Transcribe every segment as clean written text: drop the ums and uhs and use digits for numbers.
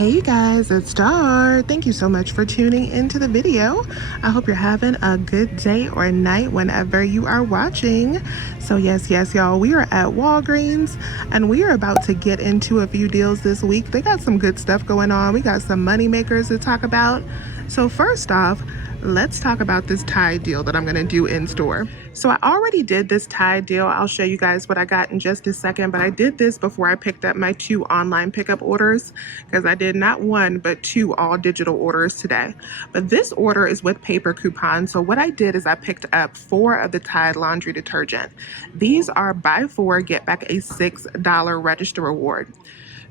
Hey you guys, it's Star. Thank you so much for tuning into the video. I hope you're having a good day or night whenever you are watching. So yes, y'all, we are at Walgreens and we are about to get into a few deals this week. They got some good stuff going on. We got some money makers to talk about. So first off, let's talk about this Tide deal that I'm going to do in store. So I already did this Tide deal. I'll show you guys what I got in just a second, but I did this before I picked up my 2 online pickup orders because I did not 1 but 2 all digital orders today. But this order is with paper coupons. So what I did is I picked up 4 of the Tide laundry detergent. These are buy 4 get back a $6 register reward.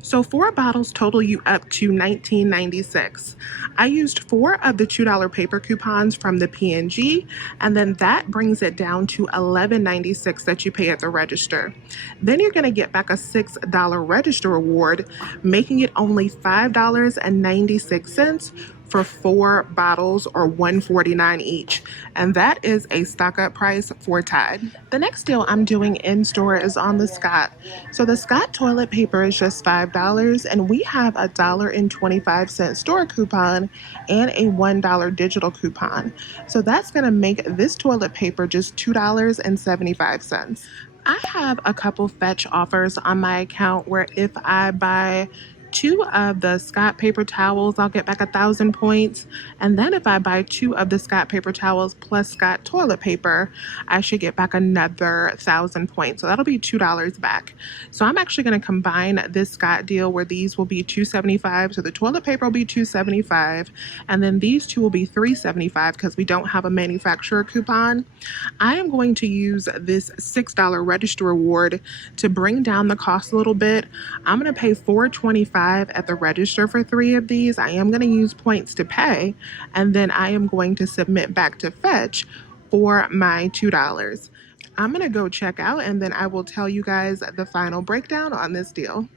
So 4 bottles total you up to $19.96. I used 4 of the $2 paper coupons from the P&G, and then that brings it down to $11.96 that you pay at the register. Then you're going to get back a $6 register reward, making it only $5.96 for 4 bottles or $1.49 each, and that is a stock up price for Tide. The next deal I'm doing in store is on the Scott. So the Scott toilet paper is just $5, and we have a $1.25 store coupon and a $1 digital coupon. So that's going to make this toilet paper just $2.75. I have a couple fetch offers on my account where if I buy 2 of the Scott paper towels, I'll get back 1,000 points. And then if I buy 2 of the Scott paper towels plus Scott toilet paper, I should get back another 1,000 points. So that'll be $2 back. So I'm actually going to combine this Scott deal where these will be $2.75. So the toilet paper will be $2.75. And then these 2 will be $3.75 because we don't have a manufacturer coupon. I am going to use this $6 register reward to bring down the cost a little bit. I'm going to pay $4.25 at the register for 3 of these. I am going to use points to pay, and then I am going to submit back to Fetch for my $2. I'm going to go check out, and then I will tell you guys the final breakdown on this deal.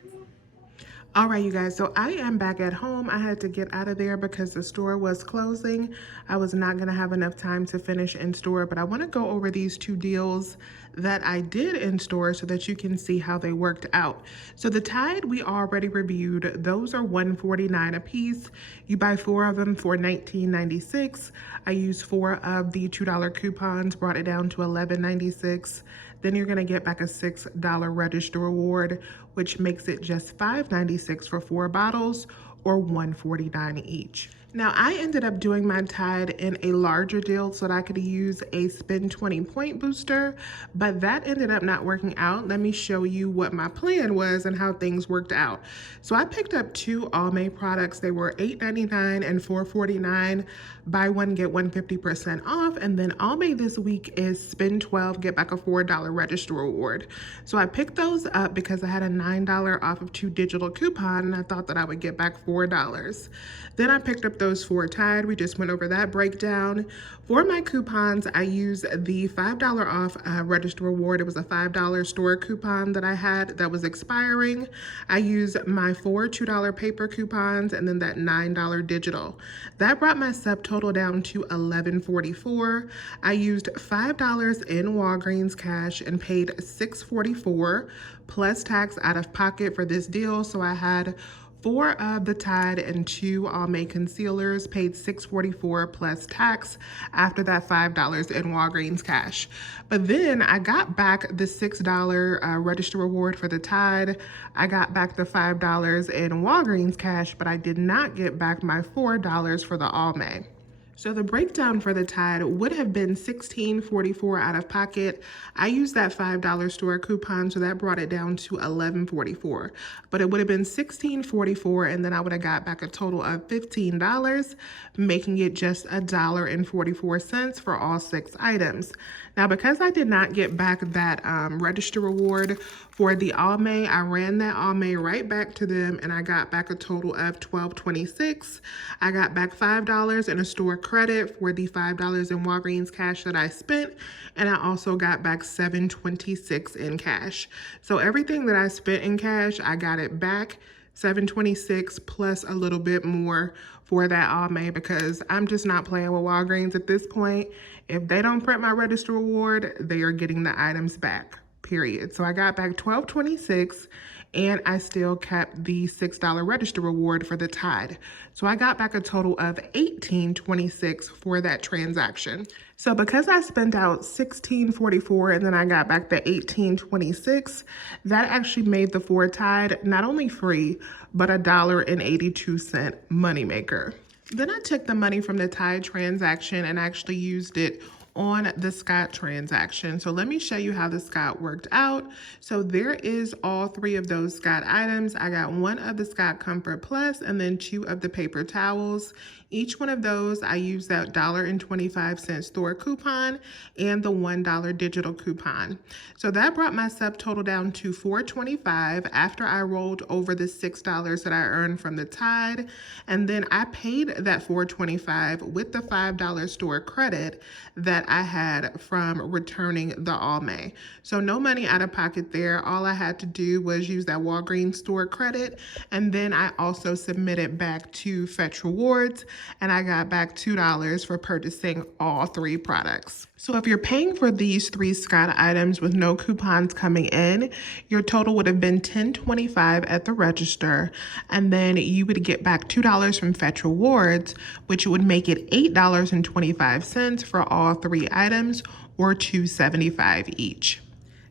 All right, you guys, so I am back at home. I had to get out of there because the store was closing. I was not gonna have enough time to finish in store, but I wanna go over these 2 deals that I did in store so that you can see how they worked out. So the Tide we already reviewed, those are $1.49 a piece. You buy 4 of them for $19.96. I used 4 of the $2 coupons, brought it down to $11.96. Then you're gonna get back a $6 register reward, which makes it just $5.96 for 4 bottles or $1.49 each. Now I ended up doing my Tide in a larger deal so that I could use a spend 20 point booster, but that ended up not working out. Let me show you what my plan was and how things worked out. So I picked up 2 Almay products. They were $8.99 and $4.49. Buy 1, get 1 50% off. And then Almay this week is spend 12, get back a $4 register reward. So I picked those up because I had a $9 off of 2 digital coupon and I thought that I would get back $4. Then I picked up those 4 Tide. We just went over that breakdown. For my coupons, I used the $5 off register reward. It was a $5 store coupon that I had that was expiring. I used my 4 $2 paper coupons and then that $9 digital. That brought my subtotal down to $11.44. I used $5 in Walgreens cash and paid $6.44 plus tax out of pocket for this deal. So I had 4 of the Tide and 2 Almay concealers, paid $6.44 plus tax after that $5 in Walgreens cash. But then I got back the $6 register reward for the Tide. I got back the $5 in Walgreens cash, but I did not get back my $4 for the Almay. So the breakdown for the Tide would have been $16.44 out of pocket. I used that $5 store coupon, so that brought it down to $11.44. But it would have been $16.44, and then I would have got back a total of $15, making it just $1.44 for all 6 items. Now, because I did not get back that register reward for the Almay, I ran that Almay right back to them, and I got back a total of $12.26. I got back $5 in a store credit for the $5 in Walgreens cash that I spent, and I also got back $7.26 in cash. So everything that I spent in cash, I got it back, $7.26 plus a little bit more for that Almay because I'm just not playing with Walgreens at this point. If they don't print my register reward, they are getting the items back, period. So I got back $12.26 and I still kept the $6 register reward for the Tide. So I got back a total of $18.26 for that transaction. So because I spent out $16.44 and then I got back the $18.26, that actually made the 4 Tide not only free, but $1.82 moneymaker. Then I took the money from the Tide transaction and actually used it on the Scott transaction. So let me show you how the Scott worked out. So there is all 3 of those Scott items. I got 1 of the Scott Comfort Plus and then 2 of the paper towels. Each one of those, I used that $1.25 store coupon and the $1 digital coupon. So that brought my subtotal down to $4.25 after I rolled over the $6 that I earned from the Tide. And then I paid that $4.25 with the $5 store credit that I had from returning the Almay. So no money out of pocket there. All I had to do was use that Walgreens store credit. And then I also submitted back to Fetch Rewards and I got back $2 for purchasing all 3 products. So if you're paying for these 3 Scott items with no coupons coming in, your total would have been $10.25 at the register, and then you would get back $2 from Fetch Rewards, which would make it $8.25 for all 3 items, or $2.75 each.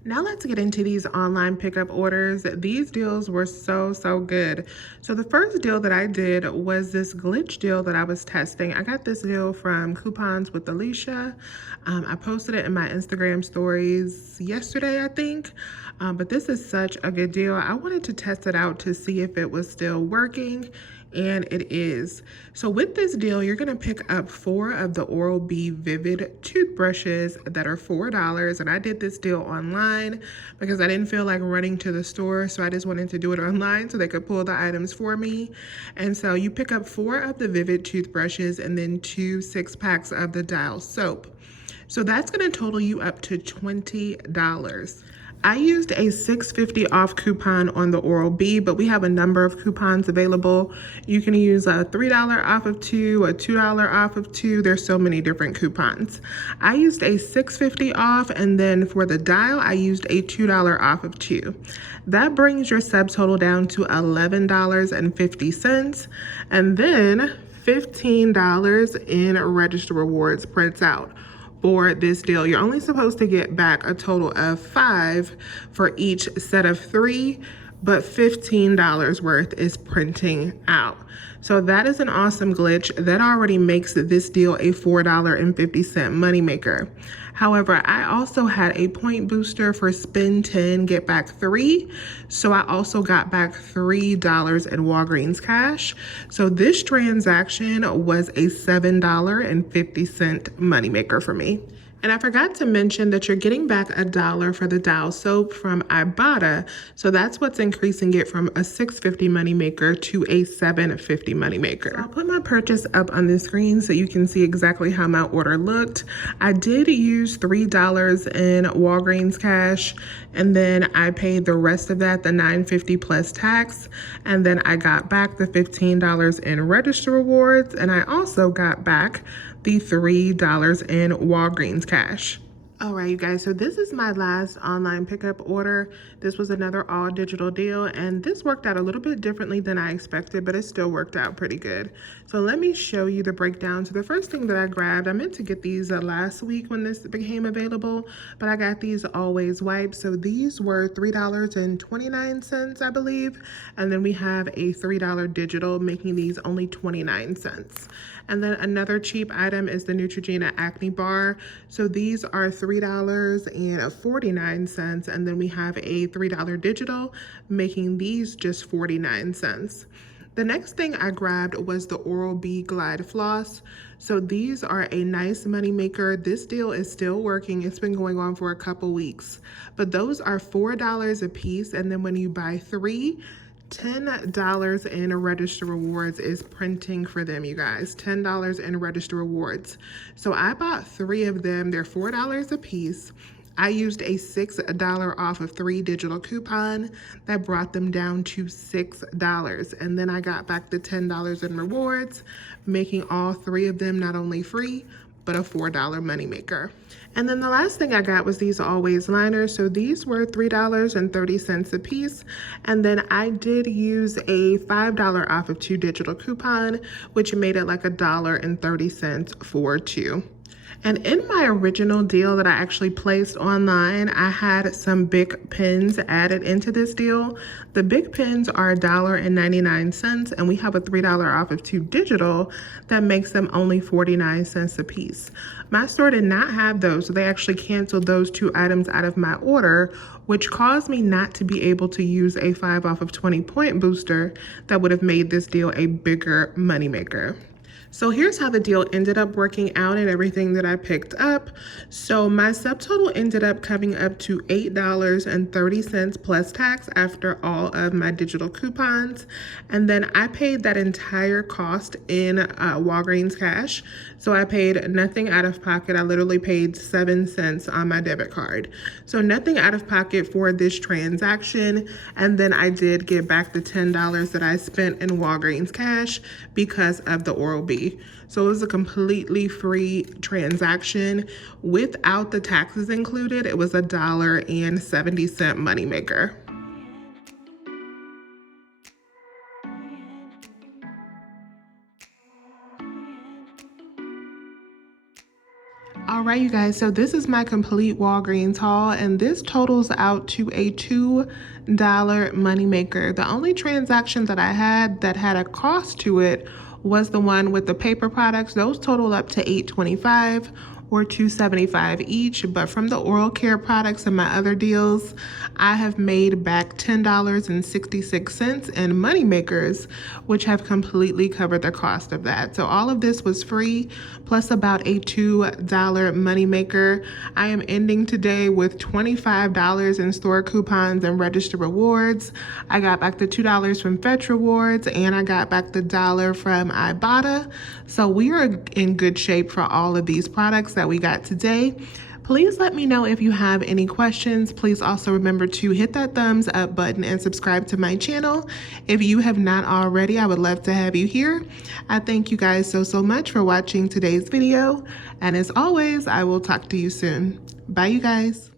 Now let's get into these online pickup orders. These deals were so good. So the first deal that I did was this glitch deal that I was testing. I got this deal from Coupons with Alicia. I posted it in my Instagram stories yesterday, I think. But this is such a good deal. I wanted to test it out to see if it was still working, and it is. So with this deal, you're gonna pick up 4 of the Oral-B Vivid toothbrushes that are $4. And I did this deal online because I didn't feel like running to the store. So I just wanted to do it online so they could pull the items for me. And so you pick up 4 of the Vivid toothbrushes and then 2 6-packs of the Dial soap. So that's gonna total you up to $20. I used a $6.50 off coupon on the Oral-B, but we have a number of coupons available. You can use a $3 off of 2, a $2 off of 2. There's so many different coupons. I used a $6.50 off, and then for the Dial, I used a $2 off of 2. That brings your subtotal down to $11.50, and then $15 in register rewards prints out. For this deal, you're only supposed to get back a total of 5 for each set of 3, but $15 worth is printing out. So that is an awesome glitch. That already makes this deal a $4.50 moneymaker. However, I also had a point booster for spend 10, get back 3. So I also got back $3 in Walgreens cash. So this transaction was a $7.50 moneymaker for me. And I forgot to mention that you're getting back $1 for the Dial soap from Ibotta. So that's what's increasing it from a $6.50 moneymaker to a $7.50 moneymaker. So I'll put my purchase up on the screen so you can see exactly how my order looked. I did use $3 in Walgreens cash, and then I paid the rest of that, the $9.50 plus tax, and then I got back the $15 in register rewards, and I also got back the $3 in Walgreens cash. All right, you guys, so this is my last online pickup order. This was another all digital deal, and this worked out a little bit differently than I expected, but it still worked out pretty good. So let me show you the breakdown. So the first thing that I grabbed, I meant to get these last week when this became available, but I got these Always wipes. So these were $3.29, I believe. And then we have a $3 digital, making these only 29 cents. And then another cheap item is the Neutrogena Acne Bar. So these are $3.49, and then we have a $3 digital, making these just 49 cents. The next thing I grabbed was the Oral-B Glide Floss. So these are a nice money maker. This deal is still working. It's been going on for a couple weeks, but those are $4 a piece. And then when you buy 3, $10 in register rewards is printing for them, you guys. $10 in register rewards. So I bought 3 of them. They're $4 a piece. I used a $6 off of 3 digital coupon that brought them down to $6. And then I got back the $10 in rewards, making all 3 of them not only free, but a $4 moneymaker. And then the last thing I got was these Always liners. So these were $3.30 a piece. And then I did use a $5 off of 2 digital coupon, which made it like $1.30 for 2. And in my original deal that I actually placed online, I had some big pens added into this deal. The big pens are $1.99, and we have a $3 off of 2 digital that makes them only 49 cents a piece. My store did not have those, so they actually canceled those 2 items out of my order, which caused me not to be able to use a 5 off of 20 point booster that would have made this deal a bigger moneymaker. So here's how the deal ended up working out and everything that I picked up. So my subtotal ended up coming up to $8.30 plus tax after all of my digital coupons. And then I paid that entire cost in Walgreens cash. So I paid nothing out of pocket. I literally paid 7 cents on my debit card. So nothing out of pocket for this transaction. And then I did get back the $10 that I spent in Walgreens cash because of the Oral-B. So it was a completely free transaction. Without the taxes included, it was $1.70 moneymaker. All right, you guys, so this is my complete Walgreens haul, and this totals out to a $2 moneymaker. The only transaction that I had that had a cost to it was the one with the paper products. Those total up to $8.25 or $2.75 each, but from the oral care products and my other deals, I have made back $10.66 in moneymakers, which have completely covered the cost of that. So all of this was free, plus about a $2 moneymaker. I am ending today with $25 in store coupons and register rewards. I got back the $2 from Fetch Rewards, and I got back the $1 from Ibotta. So we are in good shape for all of these products that we got today. Please let me know if you have any questions. Please also remember to hit that thumbs up button and subscribe to my channel. If you have not already, I would love to have you here. I thank you guys so much for watching today's video. And as always, I will talk to you soon. Bye, you guys.